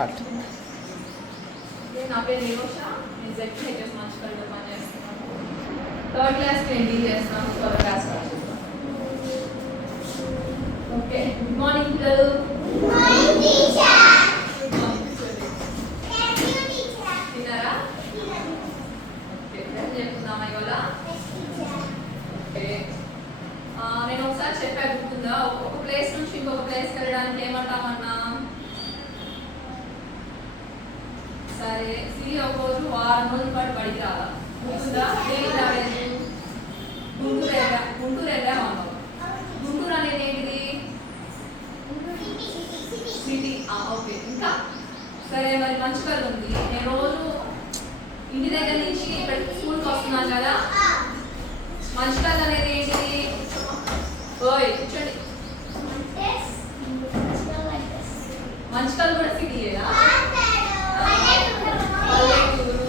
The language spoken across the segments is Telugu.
నా పేరు నిరోషా. నేను జెడ్పీహెచ్ఎస్ మంచికల్లో పనిచేస్తున్నాను. థర్డ్ క్లాస్కి నేను డీల్ చేస్తాను. Fourth class okay. Good morning పిల్లలు. తిన్నారా? ఓకే, చెప్తున్నామా ఇవాళ? ఓకే, నేను ఒకసారి చెప్పా, గుర్తుందా? ఒక ప్లేస్ నుంచి ఇంకొక ప్లేస్కి వెళ్ళడానికి ఏమంటామన్నా? సరే, సిరి ఒక రోజు వారం రోజుల పాటు బడికి రాదా? గుర్తుందా? ఏమి రాలేదు? గుంటూరు వెళ్ళామన్నావు. గుంటూరు అనేది ఏంటిది? సిటీ. ఓకే, ఇంకా సరే. మరి మంచికల్ ఉంది. నేను రోజు ఇంటి దగ్గర నుంచి ఇక్కడ స్కూల్కి వస్తున్నాను కదా. మంచికల్ అనేది ఏంటిది? ఓయ్ కూర్చోండి. మంచికల్ కూడా సిటీయేనా?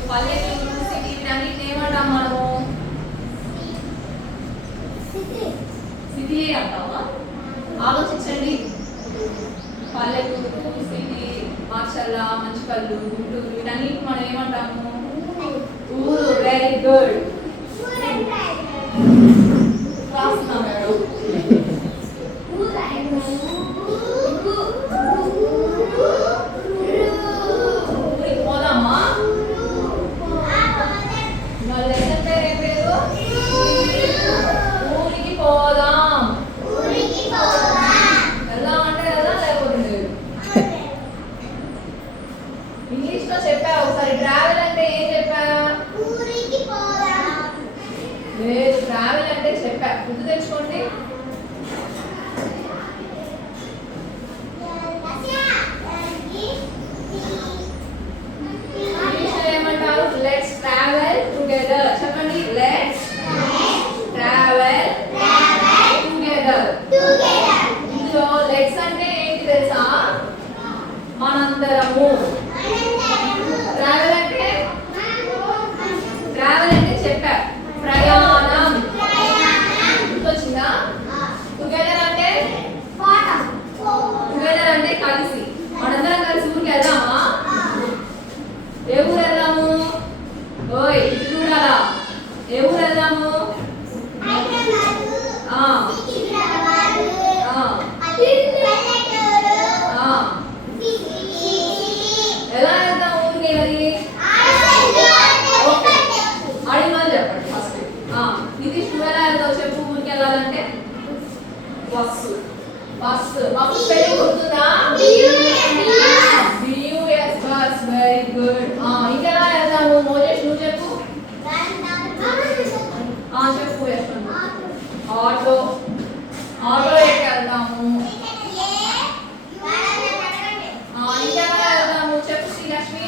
పల్లెటూరు సిటీ వీటన్నిటిని ఏమంటాం మనము? సిటీయే అంటామా? ఆలోచించండి. పల్లెటూరు, సిటీ, మాచర్ల, మంచికల్లు, గుంటూరు వీటన్నిటిని మనం ఏమంటాము? ఊరు. Very good. రాస్తున్నాం మేడం. ట్రావెల్ అంటే చెప్పా, గుర్తు తెచ్చుకోండి. ఏమంటారు? Let's travel together. చెప్పండి, లెట్స్ ట్రావెల్ టుగెదర్. ఇందులో లెట్స్ అంటే ఏంటి తెలుసా? మనందరము. ట్రావెల్ అంటే చెప్పా, ప్రయాణం. గుర్తొచ్చిందా? టుగెదర్ అంటే కలిసి. మనందరం కలిసి ఊరికి వెళ్దామా? ఏ ఊరు వెళ్దాము? ఓయ్ చూడాలా? ఏ ఊరు వెళ్దాము? ఎలా వెళ్దాం ఊరికి? మరి అడిగిన చెప్పండి ఫస్ట్. నితీష్ నువ్వు ఎలా వెళ్తావు చెప్పు ఊరికి వెళ్ళాలంటే? బస్సు. పెళ్లి గుర్తుందా? బస్. Very good. ఇంకెలా వెళ్తాము? మోజేష్ నువ్వు చెప్పు. చెప్పు యశ్వంత్. ఆటో ఎక్కి వెళ్తాము. ఇంకెలా వెళ్తాము చెప్పు శ్రీలక్ష్మి.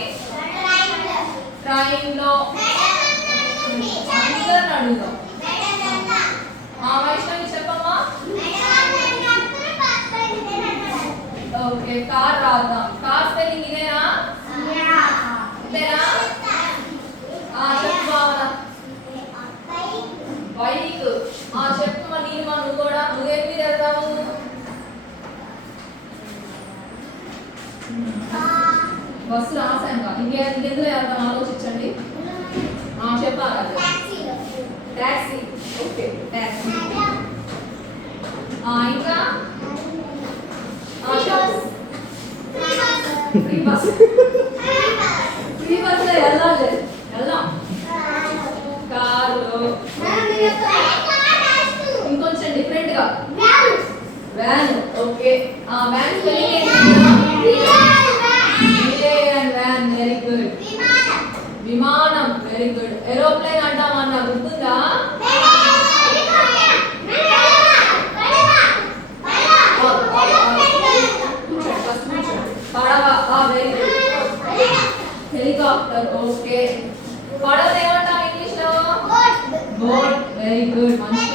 ట్రైన్ లో. అందరిని అడుగుదాం. వైష్ణవి చెప్పమ్మా. ఓకే, కార్ రాద్దాం. కార్ స్పెల్లింగ్ ఇదేనా? ఇదేనా? చెప్పు భావన. బైక్. చెప్పు మా నీలిమా, నువ్వు కూడా. నువ్వేం మీద వెళ్తావు? బస్సు రాసాను. ఇంకెందులో వెళ్తాం ఆలోచించండి. చెప్పాలి. టాక్సీ. Okay, taxi. ఇంకా ఫ్రీ బస్. ఫ్రీ బస్లో వెళ్దాం. కారు. ఇంకొంచెం డిఫరెంట్ గా van. Okay, van spelling van. Very good. విమానం. Very good. ఏరోప్లేన్ అంటామన్నా, గుర్తుందా? పడవ. Very good. హెలికాప్టర్. ఓకే. పడవ ఏమంటాం ఇంగ్లీష్ లో? బోట్. Very good. మంచి.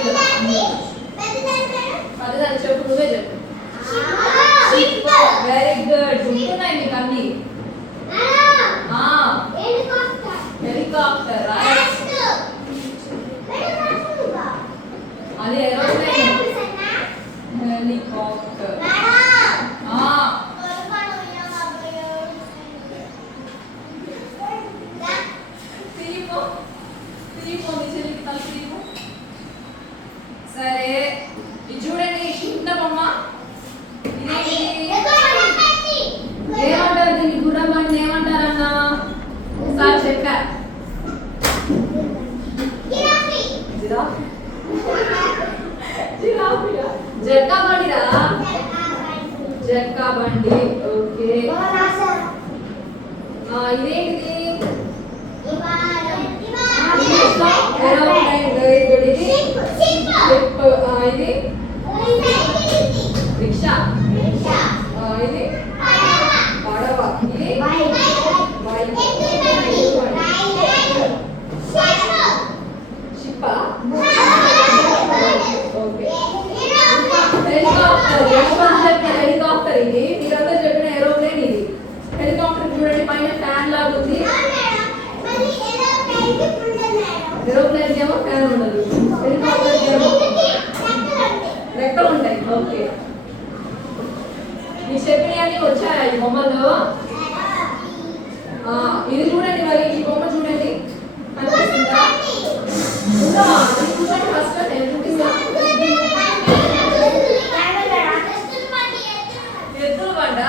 పదహారు చెప్పు, నువ్వే చెప్పు. Very good. గుర్తున్నాయి మీకు అన్ని. హెలికాప్టర్. అది ఏరోప్లేన్. హెలికాప్టర్. ఇదేంటిది ఏరోప్లేన్. Very good. ఇది షిప్. ఇది రిక్షా. ఇది పడవ. ఇది షిప్పా. ఓకే. హెలికాప్టర్. హెలికాప్టర్ ఇది. మీరందరూ చెప్పిన ఏరోప్లేన్ ఇది. హెలికాప్టర్ చూడండి, పైన ఫ్యాన్ లాగా ఉంది. ఏరోప్లేన్ ఏమో ఫ్యాన్ ఉండదు, హెలికాప్టర్ ఏమో రెక్కలు ఉంటాయి. ఓకే, మీరు చెప్పినవన్నీ వచ్చాయా ఈ బొమ్మల్లో? ఇది చూడండి, మరి ఈ బొమ్మ చూడండి, కనిపిస్తుందా? చూడండి ఫస్ట్, నేను చూపిస్తా. ఎద్దుల బండ.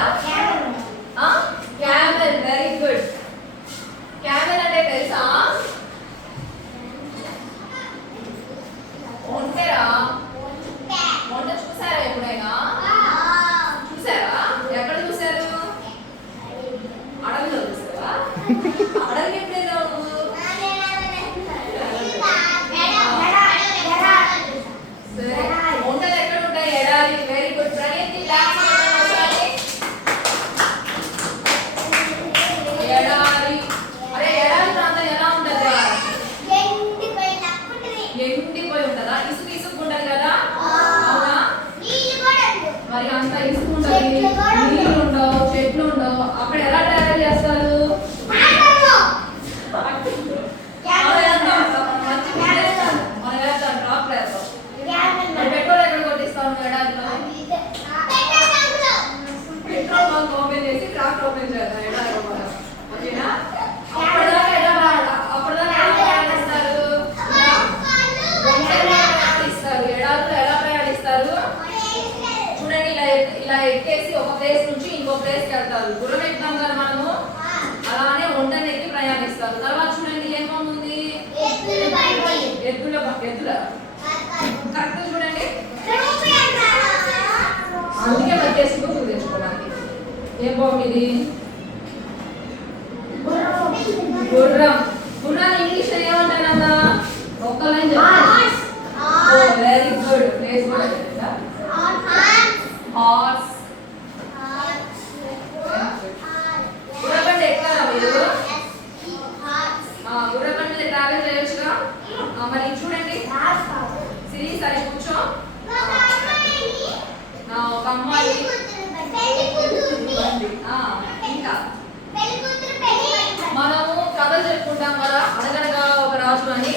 క్యామెల్. Very good. క్యామెల్ అంటే తెలుసా? ఒంటెరా? ఒంటె చూసారా ఎప్పుడైనా? చూసారా? ఎక్కడ చూసారు? అడవిలో చూసావా? అడవికి ఎప్పుడైనా నువ్వు? సరే, ఒంటెలు ఎక్కడ ఉంటాయి? ఎడారి. Very good. ప్రణీతి క్లాస్ ఎడారి. అరే, ఎడారి ప్రాంతం ఎలా ఉంటది? ఎండిపోయి ఉంటదా? ఇసుక ఇసుక ఉంటది కదా, అవునా? మరి అంత ఇసుక ఉంటది, నీళ్ళు ఉండవు, చెట్లు ఉండవు, అక్కడ ఎలా ట్రావెల్ చేస్తారు? పెట్రోల్ ఎక్కడ కొట్టిస్తాం ఎడారిలో? పెట్రోల్ బంక్ ఓపెన్ చేసి ట్రాక్ ఓపెన్ చేద్దాం ఎడారిలో మనం, ఓకేనా? అప్పటిదాకా ఎలా ప్రయాణిస్తారు? ఎడారిలో ఎలా ప్రయాణిస్తారు? చూడండి, ఇలా ఎక్కేసి ఒక ప్లేస్ నుంచి ఇంకో ప్లేస్కి వెళ్తారు. గుర్రం ఎక్కుతాం కదా మనము, అలానే ఒంటని ఎక్కి ప్రయాణిస్తారు. తర్వాత చూడండి ఏమవుతుంది? ఎద్దుల కరెక్ట్ చూడండి. అందుకే వచ్చేసి గుర్తు తెచ్చుకోవడానికి. ఏం బాగుంది ఇది? గుర్రం. గుర్రాన్ని ఇంగ్లీష్ లో ఏమంటారన్నా? ఒక్క లైన్ చెప్పండి. Very good. ప్లేస్ కూడా చెప్తా. హార్స్. గుర్రబండి ఎక్కారా మీరు? గుర్రబండి మీద ట్రావెల్ చేయొచ్చుగా. మరి చూడండి, సిరి సరి కూర్చో. ఒక అమ్మాయి. ఇంకా మనము కథలు చెప్పుకుంటాం కదా, అనగనగా ఒక రాజు అని,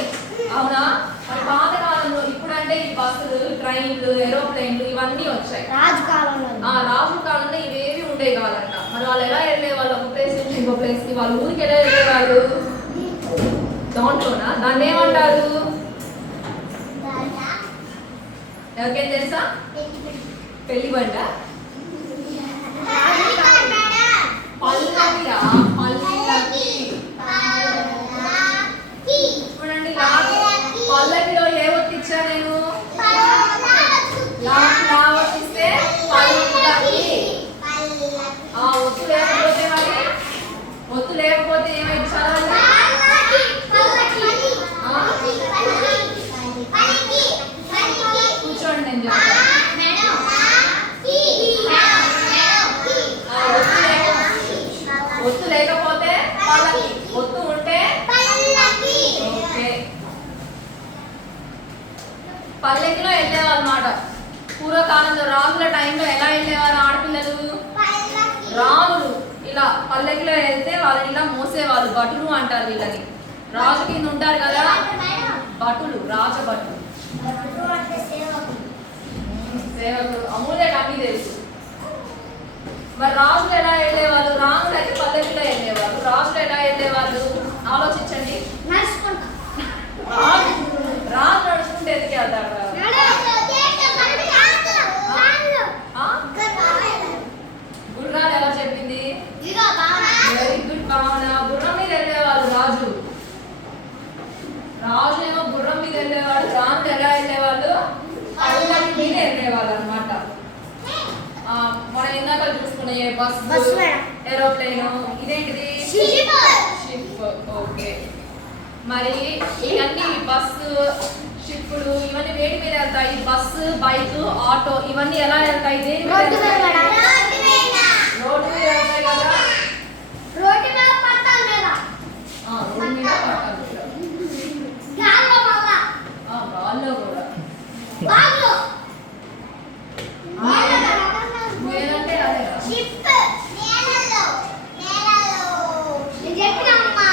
అవునా? మరి పాత కాలంలో, ఇప్పుడంటే ఈ బస్సులు, ట్రైన్లు, ఏరోప్లేన్లు ఇవన్నీ వచ్చాయి. రాజు కాలంలో ఇవేవి ఉండేవి కాదంట. మరి వాళ్ళు ఎలా వెళ్ళే వాళ్ళు? ఒక ప్లేస్ నుంచి ఇంకో ప్లేస్ కి, వాళ్ళ ఊరికి ఎలా వెళ్ళేవాళ్ళు? దాంట్లోనా? దాన్ని ఏమంటారు? ఎవరికైనా తెలుసా? పెళ్లి బండ. పల్లకిరా, పల్లకి. చూడండి, పల్లకిలో ఏ ఒత్తి ఇచ్చా నేను? లావతిస్తే పల్లకి. ఒత్తు లేకపోతే మరి? ఒత్తు లేకపోతే ఏమై చదవాలి? కూర్చోండి, నేను చెప్తాను. ఒత్తు లేకపోతే పల్లకి, ఒత్తు ఉంటే ఓకే. పల్లకిలో వెళ్ళేవాళ్ళు అన్నమాట. పూర్వకాలంలో రాజుల టైంలో ఎలా వెళ్ళేవారు ఆడపిల్లలు? రాజులు ఇలా పల్లకిలో వెళ్తే వాళ్ళని ఇలా మోసేవాళ్ళు. భటులు అంటారు వీళ్ళని. రాజు కింద ఉంటారు కదా భటులు, రాజభటులు. సేవకులు. అమూల్య అన్నీ తెలుసు. మరి రాజులు ఎలా వెళ్ళేవాళ్ళు? రాజులు అయితే పల్లకిలో వెళ్ళేవాళ్ళు. రాజులు ఎలా వెళ్ళేవాళ్ళు? ఆలోచించండి. రాజు నడుచుకుంటే ఎందుకు వెళ్తాడు? గుర్రాలు ఎలా చెప్పింది? వెరీ గుడ్ భావన. గుర్రం మీద వెళ్ళేవాళ్ళు రాజు. రాజు ఏమో గుర్రం మీద వెళ్ళేవాడు. రాజులు ఎలా వెళ్ళేవాళ్ళు? పల్లకి మీద వెళ్ళేవాళ్ళు అనమాట. మనం ఇందాక చూసుకునే బస్సు, ఏరోప్లేన్. ఇదేంటిది? షిప్. ఓకే. మరి ఇవన్నీ బస్సు, షిప్పులు ఇవన్నీ వేడి మీద వెళ్తాయి. బస్సు, బైక్, ఆటో ఇవన్నీ ఎలా వెళ్తాయి? దేని మీద రోడ్డు మీద రోడ్డు మీద వెళ్తాయి కదా. రోడ్డు మీద పట్టాల మీద రోడ్డు మీద పట్టాలి మీద. గాల్లో వల్ల గాల్లో కూడా. గాల్లో నేనంటే అదే షిప్ నేలలో నేను చెప్పినమ్మా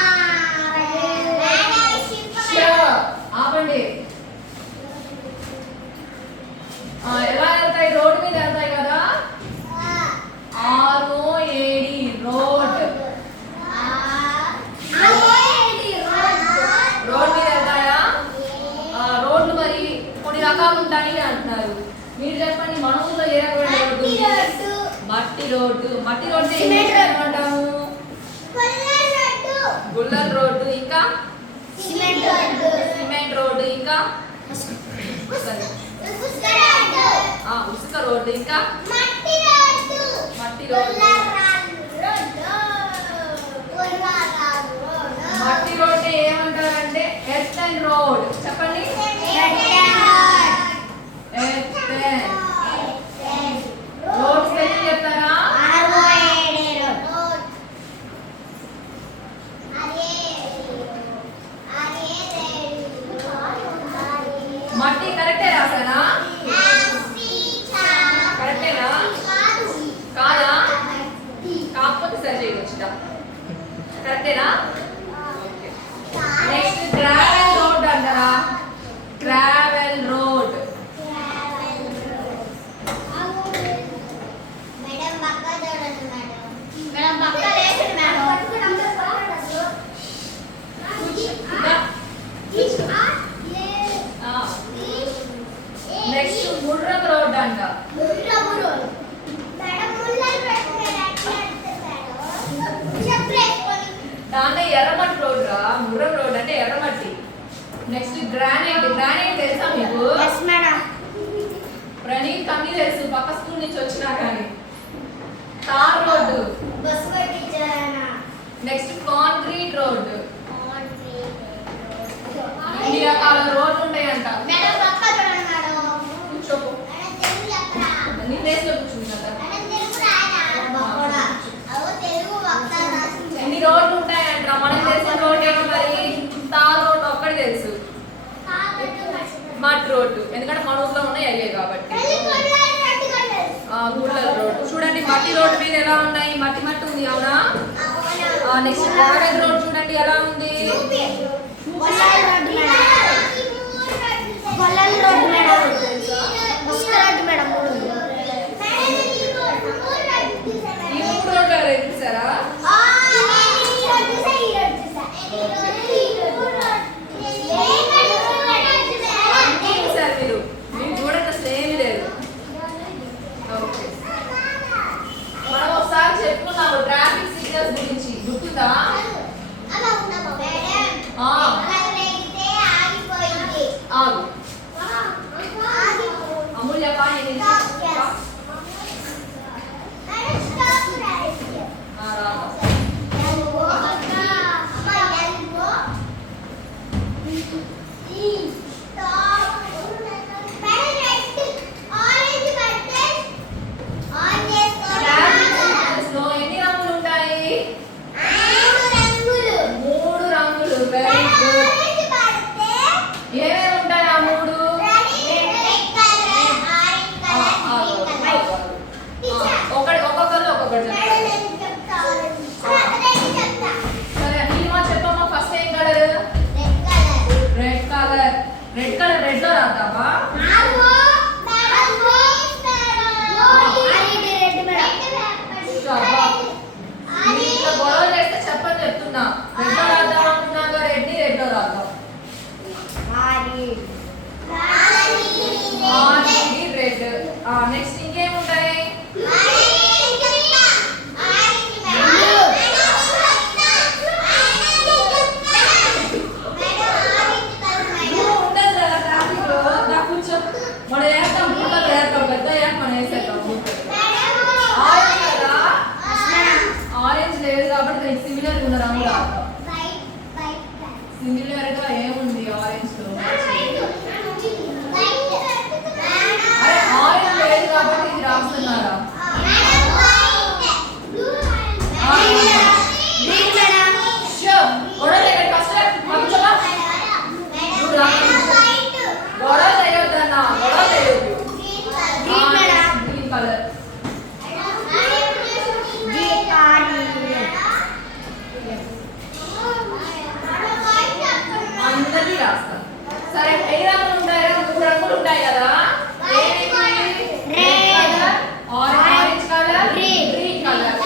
ఆపండి. ఎలా వెళ్తాయి? రోడ్డు మీద వెళ్తాయి కదా. ROAD road. రోడ్ మీద వెళ్తాయా? రోడ్లు మరి కొన్ని రకాలు ఉంటాయి అంటున్నారు. మీరు చెప్పండి, మన ఊళ్ళో ఏ రకమైన రోడ్డు? మట్టి రోడ్డు. మట్టి రోడ్డు ఏమంటాము? గుల్లల్ రోడ్డు. ఇంకా సిమెంట్ రోడ్డు. ఇంకా ఉసుక రోడ్డు. ఇంకా మట్టి రోడ్డు. మట్టి రోడ్డు ఏమంటారంటే ఎర్తన్ రోడ్. చెప్పండి. రోడ్ స్పెల్లింగ్ చెప్తారా? మట్టి కరెక్టే రాసానా? కరెక్టేనా? కాదా? కాకపోతే సరి చేయవచ్చు. కరెక్టేనా? నెక్స్ట్ ట్రావెల్ రోడ్ అంటారా? Travel road. నెక్స్ట్ గుర్రం రోడ్ అంట. దాంట్లో ఎర్రమట్టి రోడ్ రా. గుర్రం రోడ్ అంటే ఎర్రమట్టి. Next granite. గ్రానైట్ తెలుసా మీకు? ప్రణీత్ కమ్మి తెలుసు, పక్క స్కూల్ నుంచి వచ్చినా కానీ. Tar road. Next concrete road. ఇన్ని రకాల రోడ్లు ఉంటాయంట. కూర్చోపో. నీ ప్లేస్ లో కూర్చుంటా. ఎన్ని రోడ్లు ఉంటాయంట? మనకు తెలిసిన రోడ్ ఏమో మరి తార్ రోడ్ ఒక్కటి తెలుసు. మట్ రోడ్డు ఎందుకంటే మన ఊర్లో ఉన్నాయి అయ్యే కాబట్టి. గుల్లల్ రోడ్. చూడండి మట్టి రోడ్డు మీద ఎలా ఉన్నాయి? మట్టి మట్టి ఉంది, అవునా? నెక్స్ట్ ట్రావెల్ రోడ్ చూడండి ఎలా ఉంది? ఈ మూడు రోడ్లు చూసారా? మీరు చూడండి సేమ్ లేదు. ఓకే, మనం ఒకసారి చెప్పుకున్నాము ట్రాఫిక్ సిగ్నల్స్ గురించి, గుర్తుందా? ఆగు అమూల్య పాని నెక్స్ట్ ఇంకేముంటాయి? ఉండదు కదా ట్రాఫిక్ లో. కూర్చో. కాబట్టి దీనికి సిమిలర్ ఉన్న రంగు రాదు. వైట్ వైట్ సిమిలర్ గా ఏముంది ఆరెంజ్ లో? వైట్ అరే ఆరెంజ్ లేదు కాబట్టి ఇది రాస్తున్నారా? షో గొడవ చేయకండి ఫస్ట్ పంపించమా. గొడవ చేయొద్దన్నా, గొడవ చేయొద్దు. Green colour. అందరినీ రాస్తాం. సరే ఎన్ని రంగులు ఉంటాయి? 3 రంగులు ఉంటాయి కదా. Orange colour, green colour.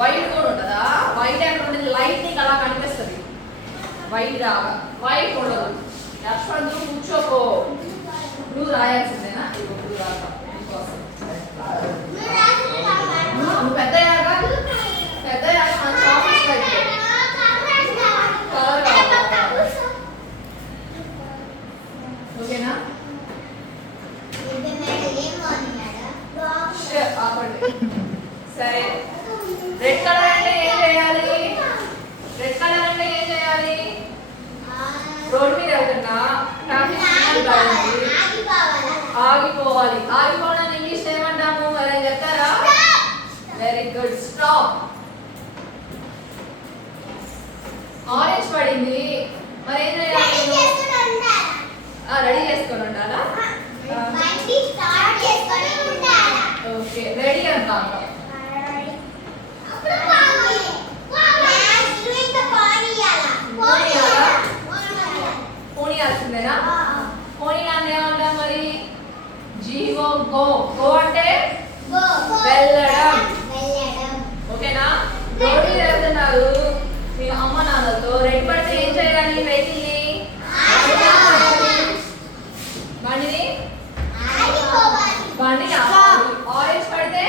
White కూడా ఉంటుందా? వైట్ అంటే ఉంటుంది, లైట్నింగ్ అలా కనిపిస్తుంది. వైట్ రాగా వైట్ ఉండదు. యశ్వంత్ నువ్వు కూర్చోకో. నువ్వు రాయాల్సిందేనా? ఇదిగో నువ్వు రాస్తా నీకోసం. నువ్వు పెద్దయ్యాక మంచి ఆఫీస్ అయితే కలర్ కావాలి. ఓకేనా? ఆపండి. సరే రెడ్ కలర్ అంటే ఏం చేయాలి? రెడ్ కలర్ అంటే ఏం చేయాలి? రోడ్ మీద వెళ్తున్నా ట్రాఫిక్ సిగ్నల్ కావాలి, ఆగిపోవాలి. ఆగిపోవడానికి ఇంగ్లీష్ ఏమంటాము? అలా చెప్తారా? Very good, stop. ఆరెంజ్ పడింది, మరి ఏం చేయాలి? రెడీ చేసుకొని ఉండాలా? ఓకే రెడీ అంతా పోనీయాల్సిందేనా? పోనీ నన్ను ఏమంటాం మరి? GO go. గో అంటే వెళ్ళడం. ఓకేనా? రోడ్డు మీద వెళ్తున్నారు మీ అమ్మ నాన్నలతో. రెడ్ పడితే ఏం చేయాలి? వెహికల్ని బండిని ఆపాలి. ఆరెంజ్ పడితే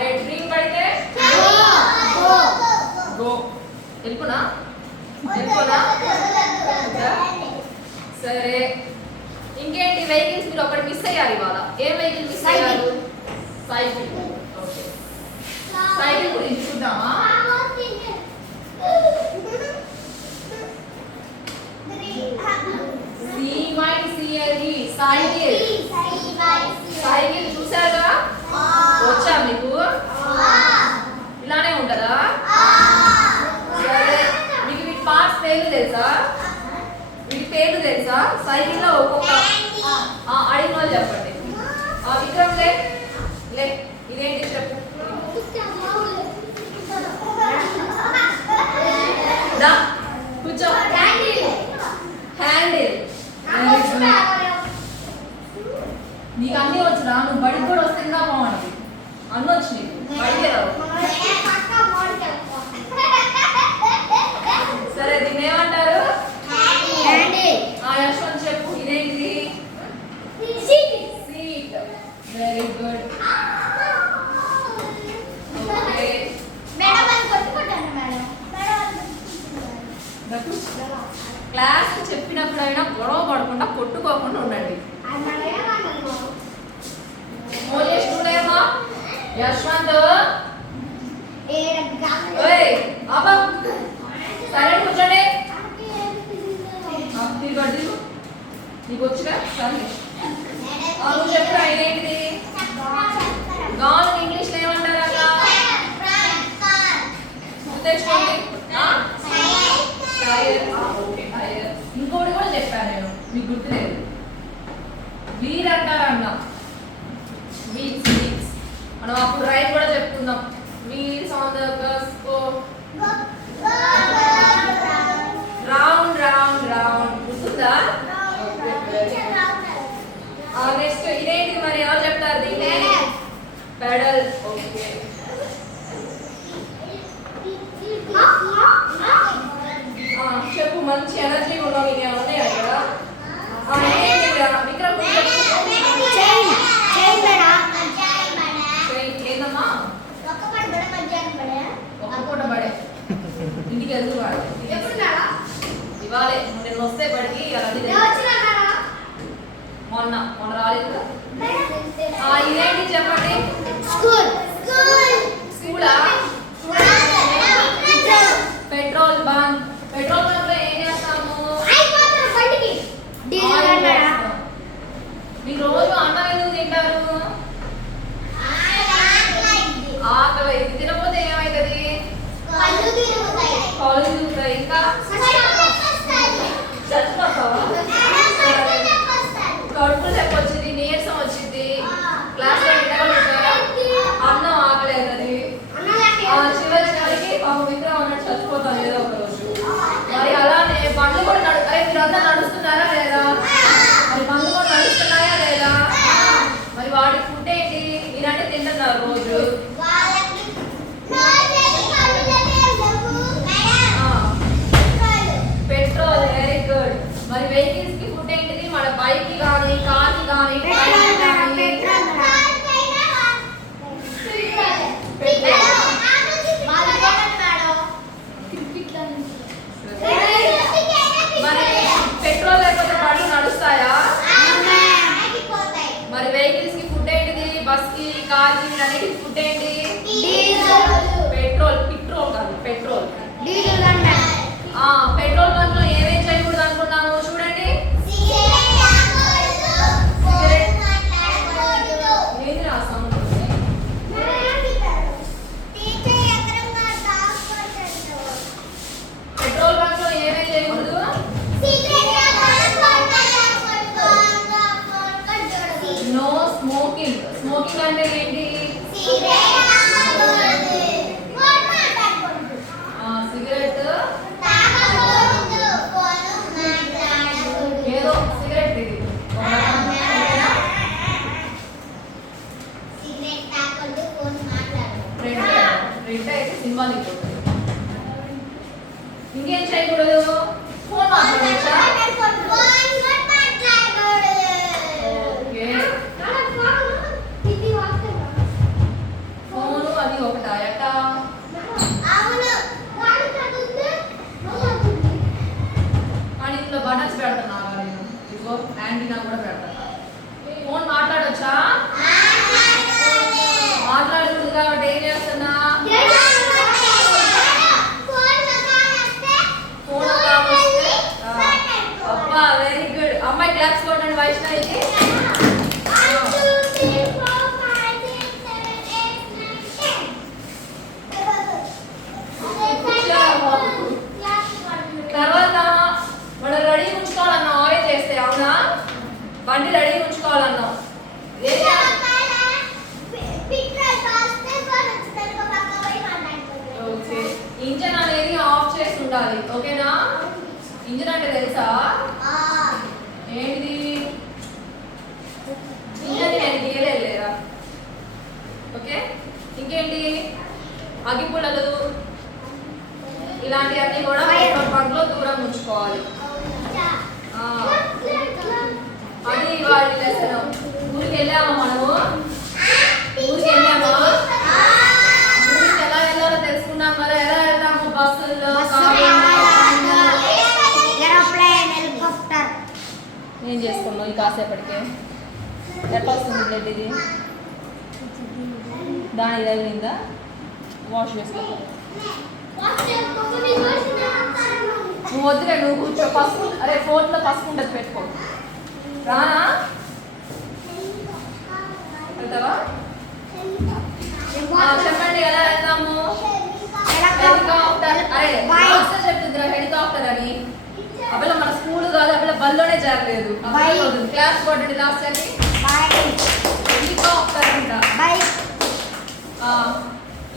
రెడ్, గ్రీన్ పడితే గో. వెళ్ళిపోనా? సరే ఇంకేంటి వెహికల్స్ మీరు ఒకటి మిస్ అయ్యారు ఇవాళ. ఏ వెహికల్ మిస్ అయ్యారు? సైకిల్. ఓకే సైకిల్ గురించి చూద్దామా? సైకిల్. సైకిల్ చూసారుగా? వచ్చా మీకు? ఇలానే ఉంటుందా? సరే మీకు వీటి పార్ట్స్ పేర్లు తెలుసా? వీటి పేర్లు తెలుసా? సైకిల్ లో ఒక్కొక్క అడిగిన వాళ్ళు చెప్పండి. విక్రమ్ లే ఇదేంటి చెప్పు. కూర్చో. హ్యాండిల్. నీకు అన్నీ వచ్చినా? నువ్వు బడికి కూడా వస్తే ఇంకా బాగుంటుంది. అన్నీ వచ్చి నీకు బడికే రావు. సరే దీన్ని ఏమంటారు? యశ్వంత్ చెప్పు ఇదేంటిది? Seat. Very good. Okay class చెప్పినప్పుడైనా గొడవ పడకుండా కొట్టుకోకుండా ఉండండి. యశ్వంత్ సరే కూర్చోండి. నీకు వచ్చిగా సరే నువ్వు చెప్పు. ఇదేంటిది? గాల్ ఇంగ్లీష్ లో ఏమంటారు? అలా తెచ్చుకోండి. ఇంకోటి కూడా చెప్పాను నేను, మీకు గుర్తులేదు. వీల్ అంటారన్నా. వీల్స్ వీల్స్ మనం అప్పుడు రైట్ కూడా చెప్పుకుందాం. Wheels on the bus go round round round. గుర్తుందా? నెక్స్ట్ ఇదేంటి మరి? ఎవరు చెప్తారు దీన్ని? పెడల్. ఓకే చెప్పు. మంచి ఎనర్జీ ఉన్నావు. ఇవి ఉన్నాయి కదా. విక్రమ్ ఏందమ్మా? ఒక్క పూట పడే ఇంటికి వెళ్తూ వాడు ఇవాళే. నేను వస్తే పడికి మొన్న రాలేదు. ఇదేంటి చెప్పండి? తింటున్నారు రోజు? వాళ్ళకి నోట్లేని కళ్ళులనే లేవు మేడం. పెట్రోల్. Very good. మరి వెహికల్స్ కి ఫుడ్ ఏంటిది? మన బైక్ కి కానీ, కార్ కి కానీ, ట్రైన్ కి కానీ. మరి పెట్రోల్ లేకపోతే బండ్లు నడుస్తాయా? మరి వెహికల్స్ కి ఫుడ్ ఏంటిది? బస్ కి, కార్ కి, అన్నిటికి ఫుడ్ ఏంటి? పెట్రోల్. పెట్రోల్ కాదు, పెట్రోల్. పెట్రోల్ బంక్ లో ఏమేం చేయకూడదు అనుకున్నాము చూడండి. ఏది రా సౌండ్? పెట్రోల్ బంక్ లో ఏమేం చేయకూడదు? No smoking. స్మోకింగ్ అంటే ఏంటి? సిగరెట్. ఏదో సిగరెట్ ఇది. రెడ్ అయితే సినిమా నీకు. ఇంకేం చేయకూడదు? ఫోన్ మాట్లాడచ్చా? ఓకే. ఫోను అది ఒకటా? ఎట్టా? కానీ ఇందులో బటన్స్ పెడుతున్నా నేను. ఇదిగో యాంటీనా కూడా పెడతాను. ఫోన్ మాట్లాడొచ్చా? మాట్లాడకూడదు కాబట్టి ఏం చేస్తున్నా? ఫోన్ కావస్తే. అబ్బా వెరీ గుడ్. అమ్మాయి క్లాప్స్ కొట్టండి వైష్ణవికి. తర్వాత మనం రెడీ ఉంచుకోవాలన్నా ఆయిల్ చేస్తే, అవునా? బండి రెడీ ఉంచుకోవాలన్నాం. ఓకే. ఇంజన్ అనేది ఆఫ్ చేసి ఉండాలి. ఓకేనా? ఇంజన్ అంటే తెలుసా? ఏంటిది? ఇంజన్ నేను గీయలేరా? ఓకే. ఇంకేంటి? అగ్గిపుల్లలు ఇలాంటివన్నీ కూడా పెట్రోల్ బంక్ లో దూరం ఉంచుకోవాలి. అది ఇవాళ లెసన్. ఊరికి వెళ్ళామా మనము? ఊరికి వెళ్ళామా? ఊరికి ఎలా వెళ్ళాలో తెలుసుకున్నాం కదా. ఎలా వెళ్తాము? బస్సుల్లో, ఏం చేసుకున్నావు ఈ కాసేపటికే? ఎట్లా వస్తుంది బ్లడ్ ఇది? దాని తగిలిందా? వాష్ చేసుకో. నువ్వు వద్దులే, నువ్వు కూర్చో. పసుపు, అరే ఫోన్లో పసుపు ఉండదు, పెట్టుకో. రానా? వెళ్తావా? చెప్పండి ఎలా వెళ్తాము? హెలికాప్టర్. అరే చెప్తుందిరా హెలికాప్టర్ అని. అప్పుడు మన స్కూల్ కాదు, అప్పుడు బల్లోనే జరగలేదు. క్లాస్ కొట్టండి లాస్ట్ అని. హెలికాప్టర్ అంట.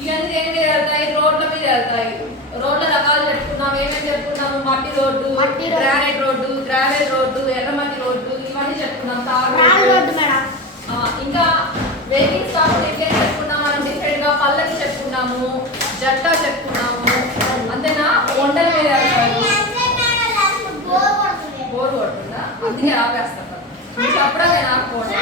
ఇవన్నీ ఏంటి వెళ్తాయి? రోడ్ల మీద వెళ్తాయి. రోడ్ల రకాలు చెప్పుకున్నాం. ఏమేమి చెప్పుకున్నాము? మట్టి road, granite road, gravel road, ఎర్రమట్టి రోడ్డు, ఇవన్నీ చెప్పుకున్నాం. Tar road. ఇంకా వెహికల్స్ కాకుండా ఇంకేం చెప్పుకున్నాం మనం? డిఫరెంట్ గా పల్లకి చెప్పుకున్నాము, జట్టా చెప్పుకున్నాము. అంతేనా? వంటల మీద వెళ్తారు. బోర్ కొడుతుందా? అందుకే ఆపేస్తాను. చెప్పడం నేను ఆపుకోండి.